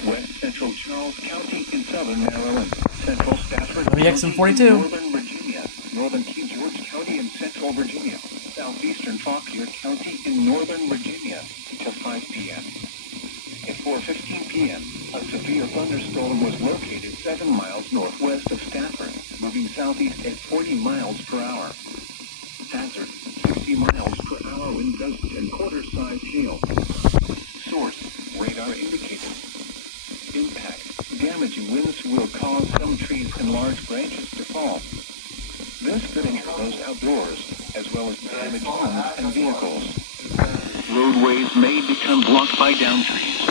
West Central Charles County in southern Maryland, Central Stafford WXM42. County in northern Virginia, northern King George County in central Virginia, southeastern Fauquier County in northern Virginia until 5 p.m. At 4:15 p.m., a severe thunderstorm was located 7 miles northwest of Stafford, moving southeast at 40 miles per hour. Hazard, 60 miles per hour wind gusts and quarter-size hail. Source, radar indicated. Impact, damaging winds will cause some trees and large branches to fall. This could injure those outdoors, as well as damage homes and vehicles. Roadways may become blocked by downed trees.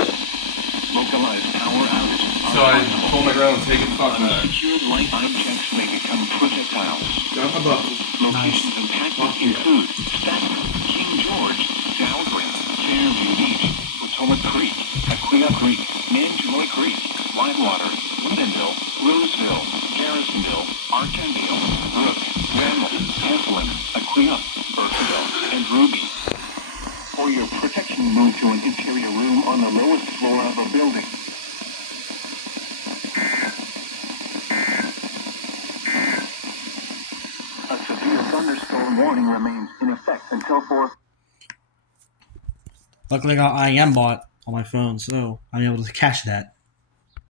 Localized power outages. So I pull my ground and take it. Fuck that. Unsecured light line checks may become projectiles. Jump above. Locations impacted include Stafford, King George, Dahlgren, Fairview Beach, Potomac Creek, Aquia Creek, Nanjemoy Creek, Whitewater, Woodinville, Roseville, Garrisonville, Arcandale, Brook, Randall, Heflin, Aquia, Burkeville, and Ruby. For your protection, move to an interior room on the lowest floor of a building. A severe thunderstorm warning remains in effect until 4. Luckily, I got IM bot on my phone, so I'm able to catch that.